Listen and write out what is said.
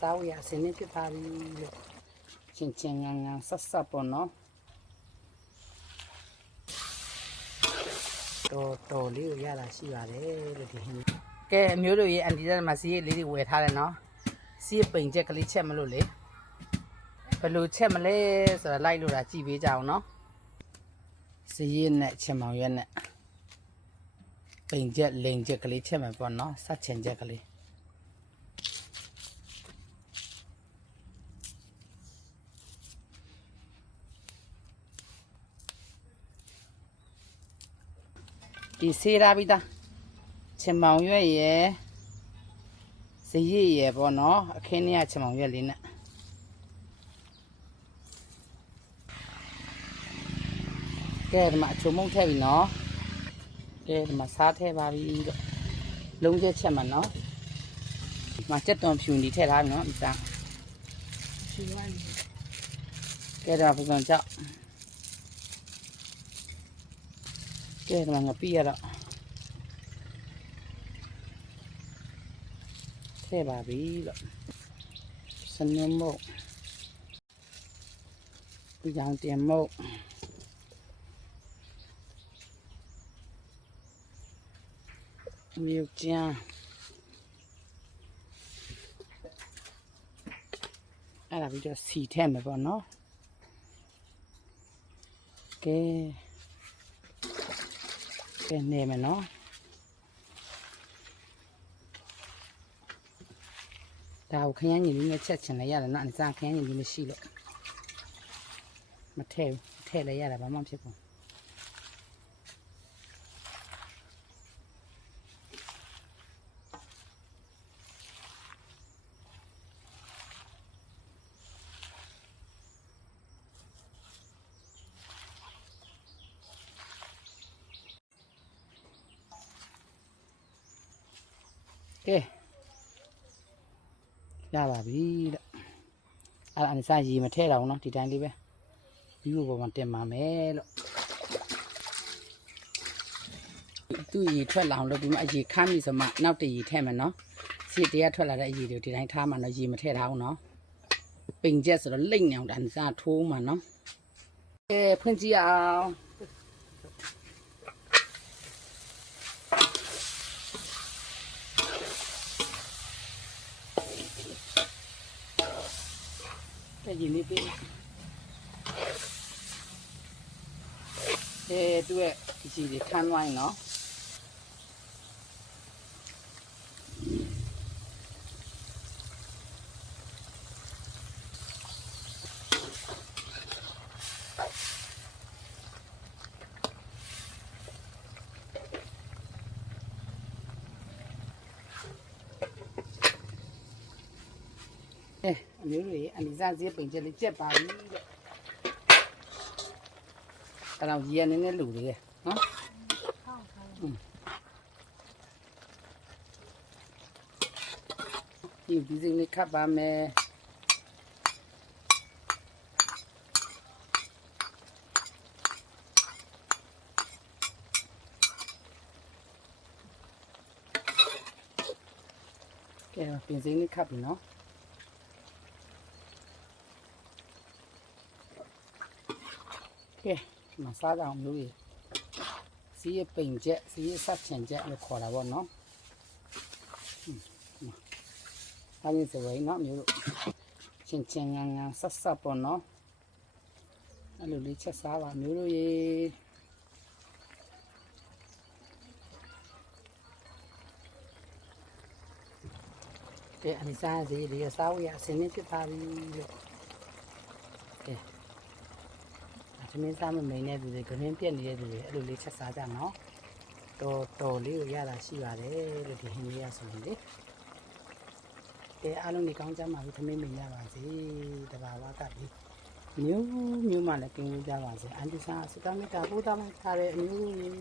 စားဝရအစင်းနေဖြစ်သွားပြီလို့ချင်းချင်းငန်းငန်းဆက်ဆက်ပေါ့နော်တော်လေးကိုရတာရှိပါတယ်လို့ဒီဟင်းကဲအမျိုးတို့ရေအန်တီတက်မှာစီးရိတ်လေးတွေဝယ်ထားတယ်နော်စီးရိတ်ပိန်ချက်ကလေးချက်မလို့လေဘယ်လိုချက်မလဲဆိုတာလိုက်လို့တာကြည့်ပေးကြအောင်နော်စီးရိတ်နဲ့ချက်မောင်ရွက်နဲ့ပိန်ချက်လိန်ချက်ကလေးချက်မှာပေါ့နော်စချင်ချက်ကလေးဒီစေးရပြီသားချက်မောင်ရွက်ရယ်စရည်ရယ်ပေါ့နော်အခင်းထဲကချက်မောင်ရွက်လေးနဲ့ကဲဒီမှာအချုံမုံထည့်ပြီနော်ကဲဒီမှာစားထည့်ပါပြီတော့လုံးချက်ချက်မှာနော်ဒီမှာစက်သွန်ဖြူနေထည့်ထားပြီနော်ဒီစားဖြူရနေကဲတော့ပူကံကြောက်ကဲဒီမှာငပိရတော့ထည့်ပါပြီလို့စနမုတ်ဒီကြောင်တင်မုတ်မြုပ်ကျန်းအဲ့ဒါပြီးတော့စီထည့်မယ်ပေါ့နော်ကဲနေမယ်နော်ဒါကိုခရမ်းညီလေးနဲ့ချက်ချင်လည်းရတယ်နော်အစားခရမ်းညီလေးမရှိလို့မထည့်ဘူးထည့်လည်းရတယ်ဘာမှမဖြစ်ဘူးကဲရပါပြီတဲ့အဲ့ဒါအစားရေမထည့်တော့ဘူးနော်ဒီတိုင်းလေးပဲပြီးဖို့ပေါ်မှာတင်ပါမယ်လို့သူ့ရေထွက်လာအောင်လို့ဒီမှာအရေခမ်းပြီဆိုမှနောက်တရေထည့်မယ်နော်စီတရားထွက်လာတဲ့အရေတွေကိုဒီတိုင်းထားမှတော့ရေမထည့်ထားအောင်နော်ပိန်ချက်ဆိုတော့လိမ့်နေအောင်ဒါအစားထိုးမှနော်ကဲဖွင့်ကြည့်အောင်ဒီလေးပေးသူ့ရဲ့ဒီစီလေးထမ်းသွားရင်နော်အမျိုးတွေအနိစ္စဈေးပိန်ချက်လေးကြက်ပါပြီတဲ့အဲ့တော့ရေနည်းနည်းလူတွေနော်ဒီစိမ့်လေးခတ်ပါမယ်ကဲပြင်စိမ့်လေးခတ်ပြီနော်ကဲမစားကြအောင်မျိုးကြီးစီးရပိန်ချက်စီးရဆက်ချင်ချက်လို့ခေါ်တာပေါ့နော်ဒါမျိုးဆိုရင်နော်မျိုးတို့ချင်းချင်းငန်းငန်းဆက်ဆက်ပေါ့နော်အဲ့လိုလေးချက်စားပါမျိုးတို့ရေကဲအနိစားစီဒီစားဝရအစင်းနေဖြစ်သွားပြီလို့ကဲမင်းစားမမိန်တဲ့သူတွေကင်းပြက်နေတဲ့သူတွေအဲ့လိုလေးချက်စားကြနော်တော်လေးကိုရတာရှိပါတယ်လို့ဒီဟင်းလေးရဆိုရင်လေကဲအားလုံးဒီကောင်းကြမှာပြီသမင်းမိန်ရပါစေတဘာဝကပြီမျိုးမှလည်းကင်းလို့ကြပါစေအန်တီစားစတောင်းမြတ်တာပို့တာမှထားတဲ့အမျိုးကြီး